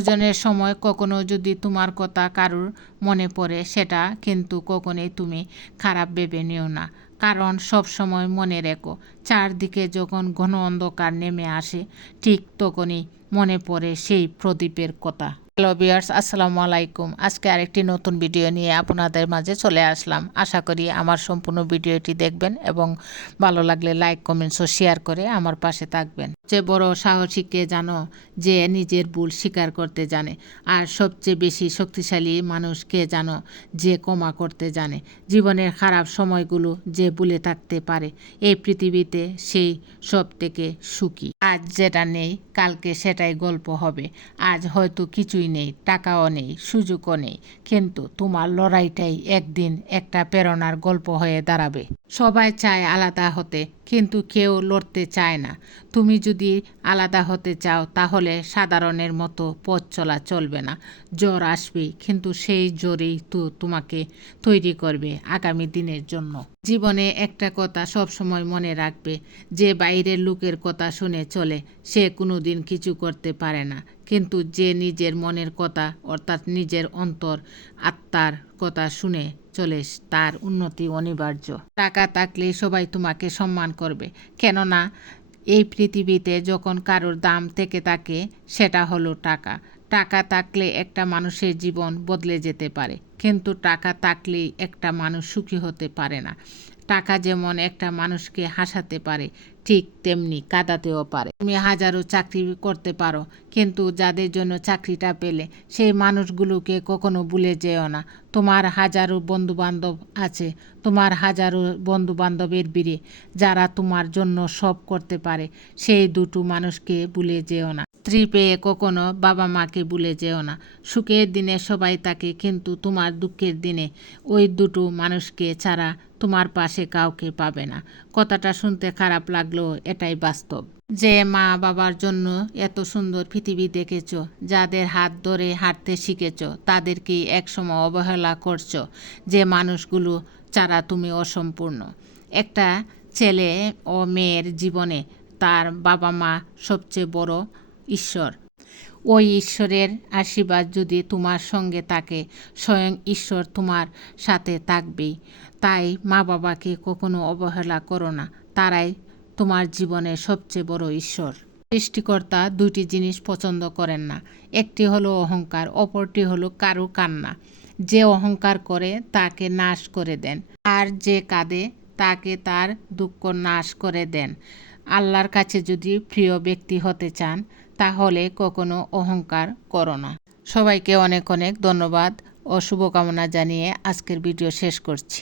প্রয়োজনের সময় কখনো যদি তোমার কথা কারুর মনে পড়ে, সেটা কিন্তু কখনোই তুমি খারাপ ভেবে নিও না। কারণ সব সময় মনে রেখো, চারদিকে যখন ঘন অন্ধকার নেমে আসে, ঠিক তখনই মনে পড়ে সেই প্রদীপের কথা। হ্যালো ভিউয়ার্স, আসসালামু আলাইকুম। আজকে আরেকটি নতুন ভিডিও নিয়ে আপনাদের মাঝে চলে আসলাম। আশা করি আমার সম্পূর্ণ ভিডিওটি দেখবেন এবং ভালো লাগলে লাইক, কমেন্টস ও শেয়ার করে আমার পাশে থাকবেন। সবচেয়ে বড় সাহসী কে জানো? যে নিজের ভুল স্বীকার করতে জানে। আর সবচেয়ে বেশি শক্তিশালী মানুষ কে জানো? যে ক্ষমা করতে জানে। জীবনের খারাপ সময়গুলো যে ভুলে থাকতে পারে, এই পৃথিবীতে সেই সব থেকে সুখী। আজ যেটা নেই, কালকে সেটাই গল্প হবে। আজ হয়তো কিছুই নেই, টাকাও নেই, সুযোগও নেই, কিন্তু তোমার লড়াইটাই একদিন একটা প্রেরণার গল্প হয়ে দাঁড়াবে। সবাই চায় আলাদা হতে, কিন্তু কেউ লড়তে চায় না। তুমি যদি আলাদা হতে চাও, তাহলে সাধারণের মতো পথ চলা চলবে না। জ্বর আসবে, কিন্তু সেই জ্বরেই তো তোমাকে তৈরি করবে আগামী দিনের জন্য। জীবনে একটা কথা সবসময় মনে রাখবে, যে বাইরের লোকের কথা শুনে চলে, সে কোনোদিন কিছু করতে পারে না। কিন্তু যে নিজের মনের কথা, অর্থাৎ নিজের অন্তর আত্মার কথা শুনে চলে, তার উন্নতি অনিবার্য। টাকা থাকলে সবাই তোমাকে সম্মান করবে, কেননা এই পৃথিবীতে যখন কারোর দাম থেকে থাকে, সেটা হলো টাকা। টাকা থাকলে একটা মানুষের জীবন বদলে যেতে পারে, কিন্তু টাকা থাকলেই একটা মানুষ সুখী হতে পারে না। টাকা যেমন একটা মানুষকে হাসাতে পারে, ঠিক তেমনি কাঁদাতেও পারে। তুমি হাজারো চাকরি করতে পারো, কিন্তু যাদের জন্য চাকরিটা পেলে, সেই মানুষগুলোকে কখনো ভুলে যেও না। তোমার হাজারো বন্ধুবান্ধব আছে, তোমার হাজারো বন্ধুবান্ধবের ভিড়ে যারা তোমার জন্য সব করতে পারে, সেই দুটো মানুষকে ভুলে যেও না। স্ত্রী পেয়ে কখনো বাবা মাকে ভুলে যেও না। সুখের দিনে সবাই থাকে, কিন্তু তোমার দুঃখের দিনে ওই দুটো মানুষকে ছাড়া তোমার পাশে কাউকে পাবে না। কথাটা শুনতে খারাপ লাগলেও এটাই বাস্তব। যে মা বাবার জন্য এত সুন্দর পৃথিবী দেখেছ, যাদের হাত ধরে হাঁটতে শিখেছ, তাদেরকে একসময় অবহেলা করছো। যে মানুষগুলো ছাড়া তুমি অসম্পূর্ণ। একটা ছেলে ও মেয়ের জীবনে তার বাবা মা সবচেয়ে বড় ঈশ্বর। ওই ঈশ্বরের আশীর্বাদ যদি তোমার সঙ্গে থাকে, স্বয়ং ঈশ্বর তোমার সাথে থাকবেই। তাই মা বাবাকে কখনো অবহেলা করো না, তারাই তোমার জীবনের সবচেয়ে বড় ঈশ্বর। সৃষ্টিকর্তা দুটি জিনিস পছন্দ করেন না, একটি হলো অহংকার, অপরটি হলো কারো কান্না। যে অহংকার করে তাকে নাশ করে দেন, আর যে কাঁদে তাকে তার দুঃখ নাশ করে দেন। আল্লাহর কাছে যদি প্রিয় ব্যক্তি হতে চান, তাহলে কখনো অহংকার করো না। সবাইকে অনেক অনেক ধন্যবাদ ও শুভকামনা জানিয়ে আজকের ভিডিও শেষ করছি।